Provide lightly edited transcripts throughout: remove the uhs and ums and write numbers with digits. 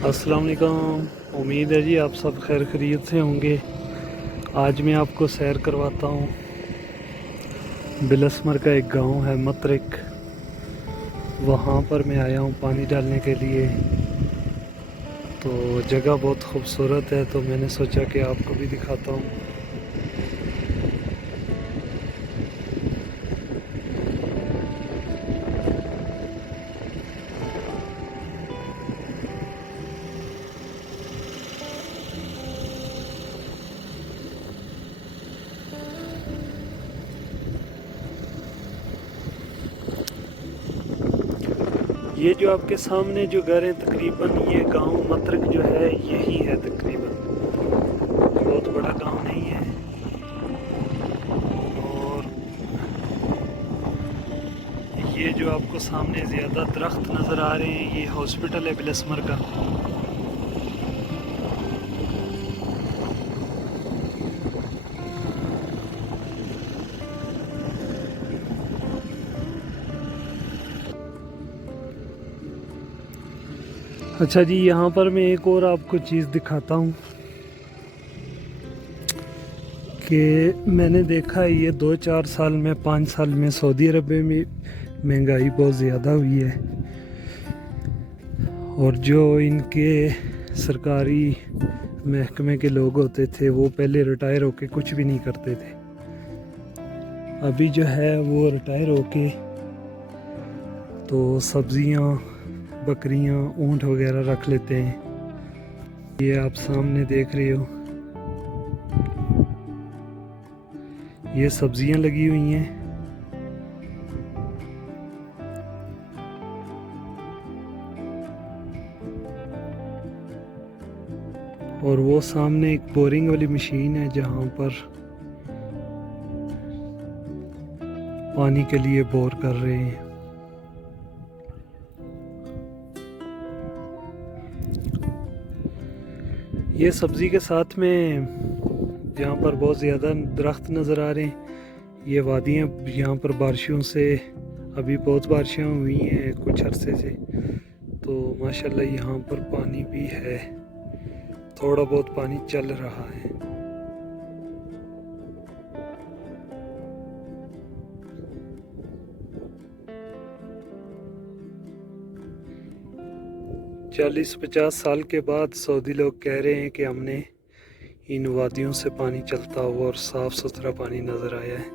अस्सलाम वालेकुम। उम्मीद है जी आप सब खैर खैरियत से होंगे। आज मैं आपको सैर करवाता हूँ। बिलस्मर का एक गांव है मतरिक, वहाँ पर मैं आया हूँ पानी डालने के लिए। तो जगह बहुत खूबसूरत है, तो मैंने सोचा कि आपको भी दिखाता हूँ। ये जो आपके सामने जो घर है, तकरीबन ये गांव मतरिक जो है यही है। तकरीबन बहुत बड़ा गांव नहीं है। और ये जो आपको सामने ज़्यादा दरख्त नज़र आ रहे हैं, ये हॉस्पिटल है बिलस्मर का। अच्छा जी, यहाँ पर मैं एक और आपको चीज़ दिखाता हूँ कि मैंने देखा है ये 2-4 साल में, 5 साल में सऊदी अरब में महंगाई बहुत ज़्यादा हुई है। और जो इनके सरकारी महकमे के लोग होते थे वो पहले रिटायर होके कुछ भी नहीं करते थे। अभी जो है वो रिटायर होके तो सब्जियाँ, बकरियाँ, ऊँट वगैरह रख लेते हैं। ये आप सामने देख रहे हो, ये सब्जियाँ लगी हुई हैं। और वो सामने एक बोरिंग वाली मशीन है जहाँ पर पानी के लिए बोर कर रहे हैं। ये सब्ज़ी के साथ में जहाँ पर बहुत ज़्यादा दरख्त नज़र आ रहे हैं, ये वादियाँ, यहाँ पर बारिशों से अभी बहुत बारिशें हुई हैं कुछ अरसे से, तो माशाल्लाह यहाँ पर पानी भी है, थोड़ा बहुत पानी चल रहा है। चालीस 50 साल के बाद सऊदी लोग कह रहे हैं कि हमने इन वादियों से पानी चलता हुआ और साफ़ सुथरा पानी नज़र आया है।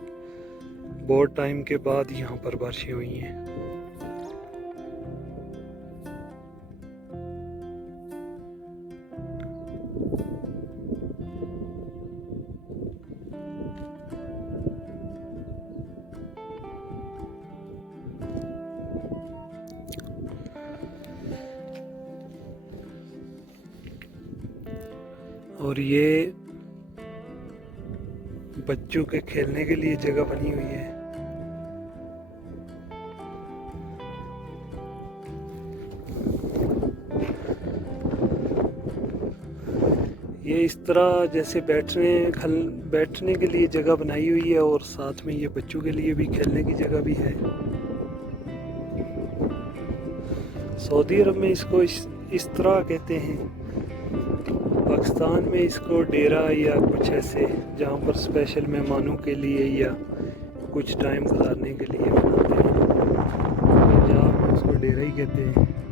बहुत टाइम के बाद यहाँ पर बारिशें हुई हैं। और ये बच्चों के खेलने के लिए जगह बनी हुई है। ये इस तरह जैसे बैठने के लिए जगह बनाई हुई है, और साथ में ये बच्चों के लिए भी खेलने की जगह भी है। सऊदी अरब में इसको इस तरह कहते हैं। पाकिस्तान में इसको डेरा या कुछ ऐसे, जहाँ पर स्पेशल मेहमानों के लिए या कुछ टाइम गुजारने के लिए बनाते हैं। पंजाब में उसको डेरा ही कहते हैं।